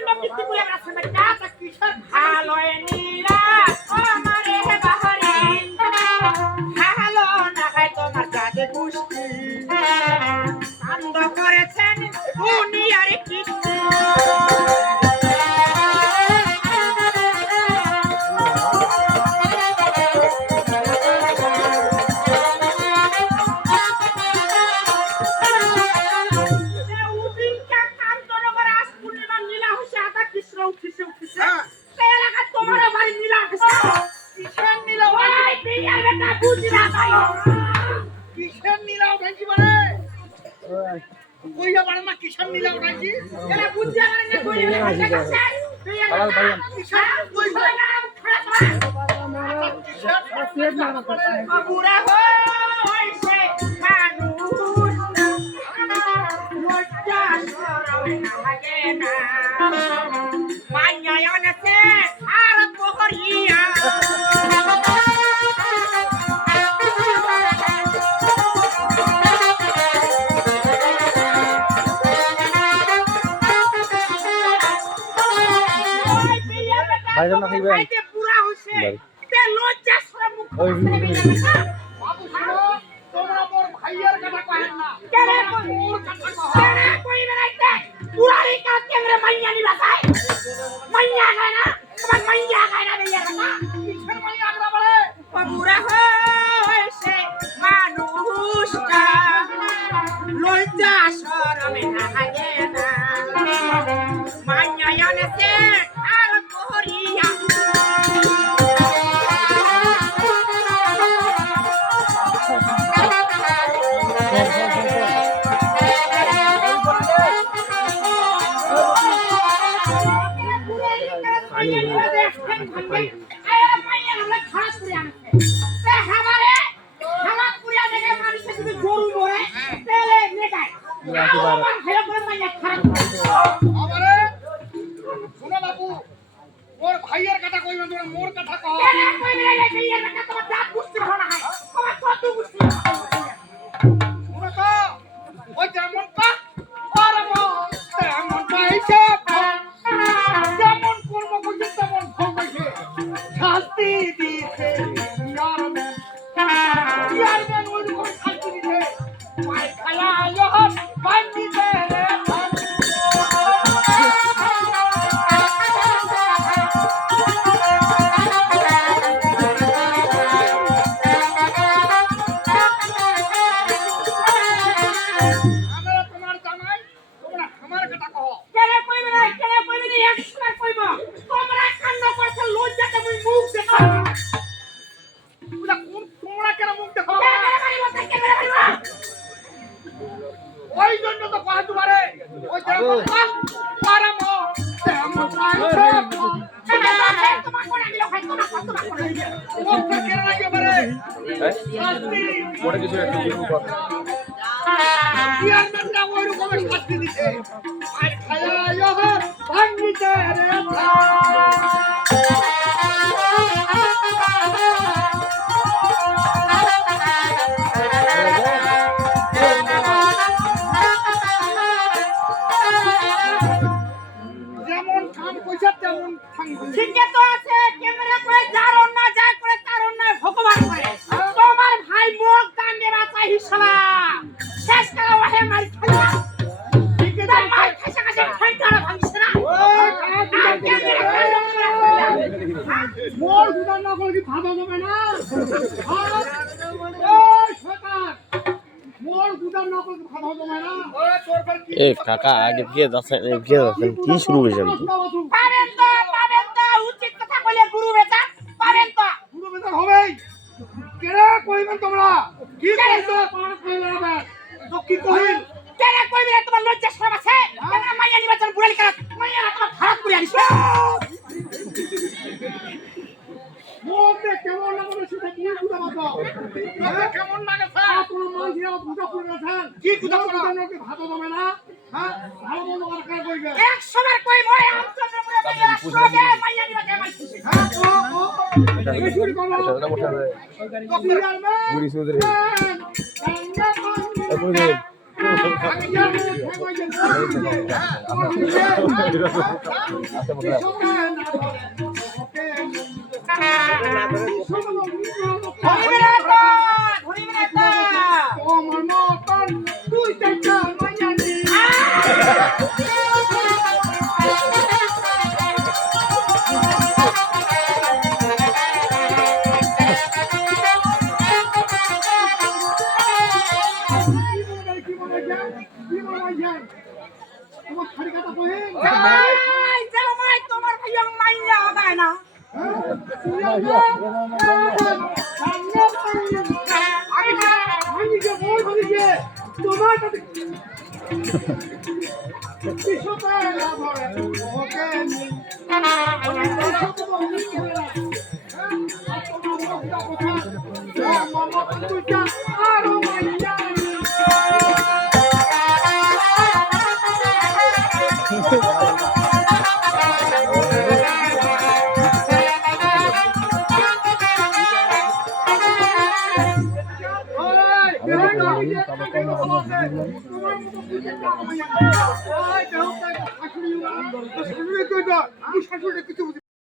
কাণ্ড কীর্তি বলে আছে বেটা তা কিসের ভালো নীলা ও আমারে বাহারে ভালো না হয় তোমার কাজে গুষ্টি কাণ্ড করেছেন দুনিয়ার কীর্তি কিসের নীলা উঠাইছি মানে কইয়া পারে না কিসের নীলা উঠাইছি এরা বুঝতে পারে না কই ভাষা আছে তুই আমার কিসের কইছে বুড়া হইছে মানুষ লজ্জা শরম লাগে না মাইয়া আনছে আর পোহরিয়া ভাইজান না খাইবেন খাইতে পুরা হইছে তে লজ্জা শরম মুখ বাবু শুনো তোমরা মোর ভাইয়ার কথা কহেন না কেরে মোর কথা কহ কেরে কই বেড়াইতে পুরারি কাজ কেমরে মাইয়া নি বাসায় মাইয়া খায় না তোমার মাইয়া খায় না বেয়ার কথা কিসের মাইয়া আগরা বলে বুড়া হইছে মানুষটা লজ্জা শরমে লাগে না মাইয়া আনছে আর পোহরিয়া আমারে শুনো বাবু মোর ভাইয়ার কথা কইবেন তোমরা মোর কথা কহ শুনো তো ওই যেমন কা করব তেমন পাইছে যেমন করব কইছে তেমন ফল পাইছে শাস্তি দিতে ইয়ারম্যান ওই রকম শাস্তি দিতে পাই খায়া ইহন বান্দি দে আমরা তোমার জামাই তোমরা আমার কথা কহ ওটা কোন তোমরা কেন মুখ দেখো ওই জন্য তো কহ তোমারে ওই যেমন কা করব তেমন পাইছে মুখ কেন না এবারে শাস্তি ওটা কিছু একটু শুরু কর ইয়ারম্যানটা ওই রকম শাস্তি দিতে আর খায়া ইহন ভাঙ্গিতে রে যেমন কাম কইছে তেমন থাকবে ঠিকই তো আছে ক্যামেরা করে যার অন্যায় যায় করে তার অন্যায় ভগবান করে তোমার ভাই মুখ কান্দে রাখা হিসাবা শেষ করা ওহে মার খেলা ঠিক তার আছে মার খাসা খাসা ঠাইটা ভাঙছে না ওই মোর গুদান না করলে কি ভাবা যাবে না ওই শয়তান মোর গুদান না করলে ভাবা যাবে না ওই তোর পর কি এ কাকা আগে যাচ্ছেন কি শুরু হয়েছে পারেন তো উচিত কথা বলে গুরু বেটা পারেন তো পুরো বেতন হবেই কেরে কইবেন তোমরা কি কইছো পার কইবে না তো কি কইল কেন কইবি না তোমার লজ্জা শরম আছে কেন মাইয়া নিবাচন বুড়ালি করা মাইয়া তোমার খারাপ করে আনিস মোকে কেমন লাগে সেটা কি বুঝা বাবা কেমন লাগে স্যার কোন মানুষের বুঝা করে আছেন কি বুঝা করে আমাকে ভাত হবে না হ্যাঁ ভালো মন্দ দরকার কইবে এক সময় কই মরে আমচন্দ্র মুরে মাইয়া সবে মাইয়া নিবাচন মাইছিস হ্যাঁ এই শুরু করো এটা মোটা ডক্টর বুড়ি সুদরে আমি জানি ঠেকাই যে তোমার দিকে বিশ্বকে না ধরে ওকে ধরিবে না তো, ধরিবে না তো। তোমার মতন তুই চাইটা মাইয়ানি কি বলে যান তোমার খালি কথা কহে এই জামাই তোমার ভাইয়া মাইয়া দেয় না। আমি যে বই বলি যে তোমার কাছে বিশ্বতে না ধরে ওকে আরো মাইয়া শাশুড়ি